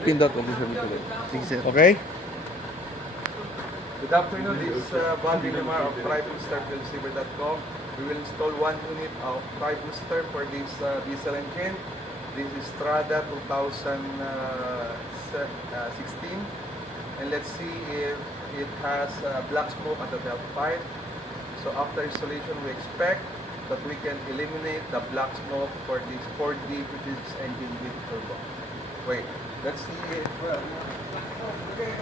Pindot, official tuloy. Sige sir. Okay? Good afternoon, this is Balvin Lamar of TriBooster.com. We will install one unit of TriBooster for this diesel engine. This is Strada 2016. And let's see if it has black smoke at the valve pipe. So after installation, we expect that we can eliminate the black smoke for this 4D engine with turbo. Wait, let's see it. Okay.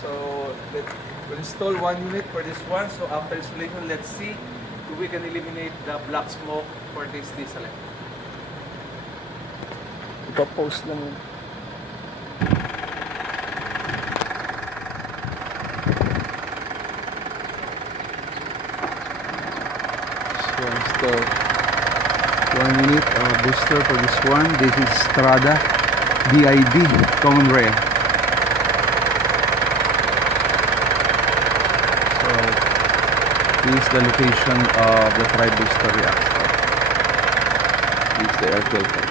So we'll install one unit for this one. So after installation, let's see if we can eliminate the black smoke for this diesel engine. Ipa-post lang yun. So install one unit booster for this one. This is Strada DID common rail. So this is the location of the TriBooster reactor. This is the air filter.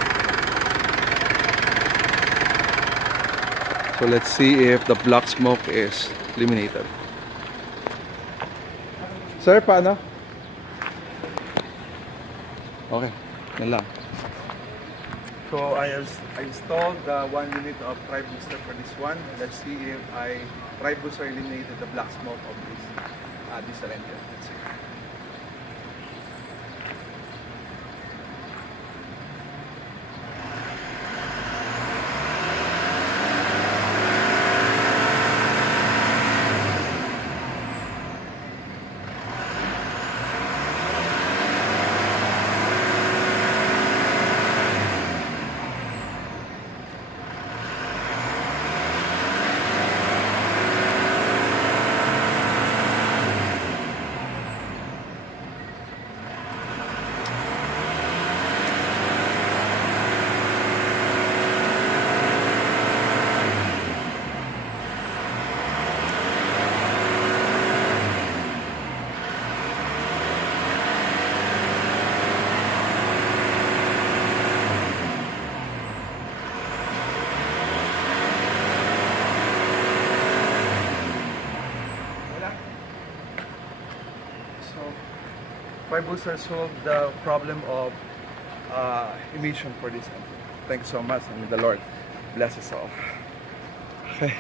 So let's see if the black smoke is eliminated. Sir, paano? Okay, yan lang. So I installed the one unit of TriBooster for this one. Let's see if TriBooster eliminated the black smoke of this diesel engine. Let's see. TriBooster solved the problem of emission for this engine. Thanks so much, and may the Lord bless us all. Okay.